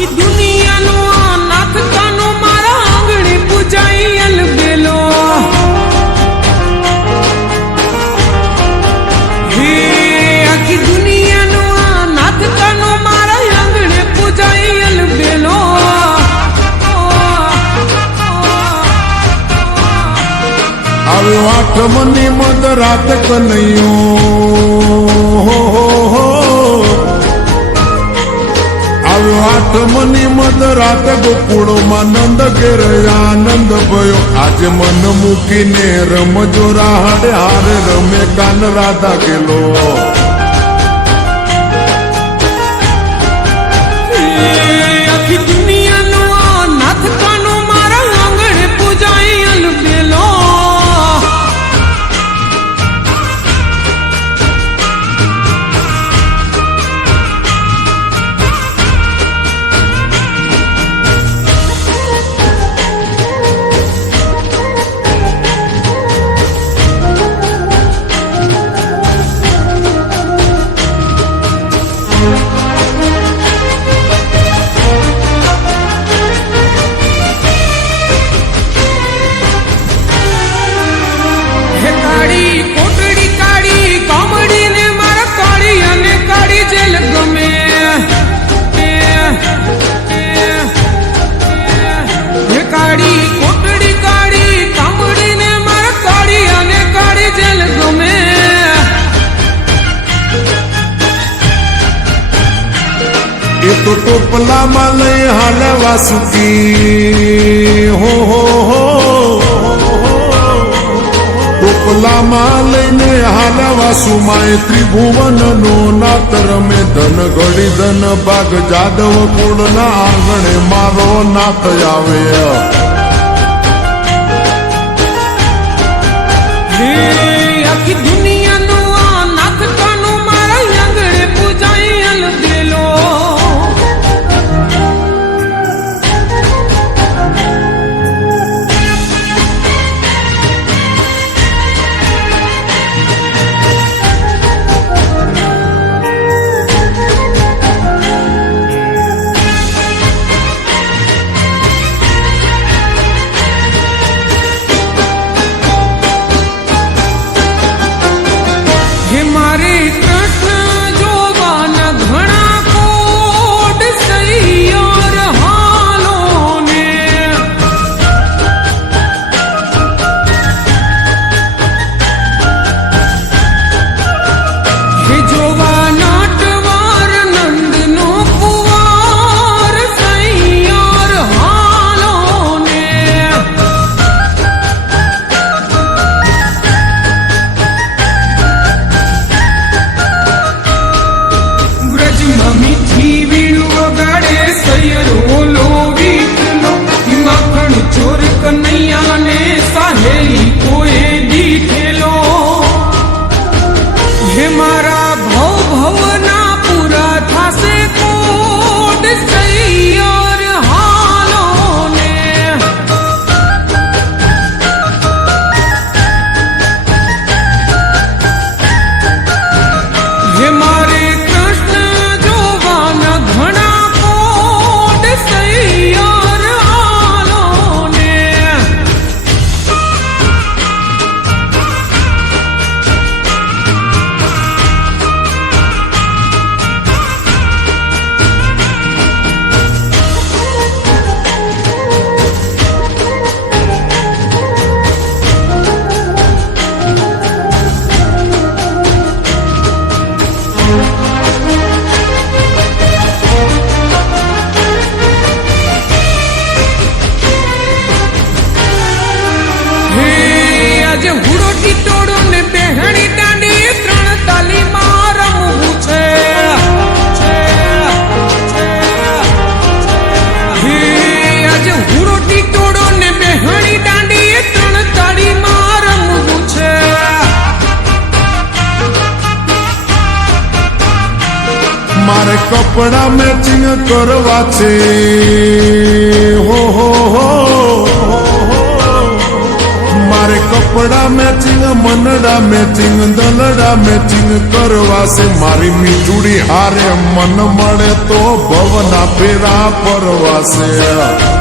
આખી દુનિયાનો આ નાથ કાનો મારા આંગણે પૂજાઈ અલબેલો હે આખી દુનિયાનો આ નાથ કાનો મારા આંગણે પૂજાઈ અલબેલો આવ્યો આઠમની મધરાત કનૈયો આવ્યો આઠમની મધરાત ગોકુળમાં નંદ ઘેર આનંદ ભયો આજે મન મૂકીને રમજો રાહડે હારે રમે કાન રાધા ગેલો આખી દુનિયાનો આ નાથ કાનો મારા આંગણે પૂજાઈ અલબેલો એ તો ટોપલામાં લઈ હાલે વાસુકી હો ટોપલામાં લઈને હાલે વાસુમાં ત્રિભુવનનો નાથ રમે ધન ઘડી ધન ભાગ જાદવ કુળના આંગણે મારો નાથ આવે આખી દુનિયાનો આ નાથ કાનો મારા આંગણે પૂજાઈ અલબેલો મારે કૃષ્ણ જોવાના ઘણા કોટ સૈયાર હાલો ને હે જોવા નાટવાર નંદનો કુંવાર સૈયાર હાલો ને મીઠી વીણું વગાડે સૈયરો લો વીટલો માખણ ચોર કનૈયાને સાહેલી કોએ દીઠેલો હે મારા ભવના પૂરા થાશે કોડ સૈયર હાલો ને હે મારે મારે કપડા મેચિંગ કરવા છે હો મારે કપડા મેચિંગ મનડા મેચિંગ દલડા મેચિંગ કરવાશે મારી મીઠુડી હારે મન મળે તો ભવના ફેરા પરવાશે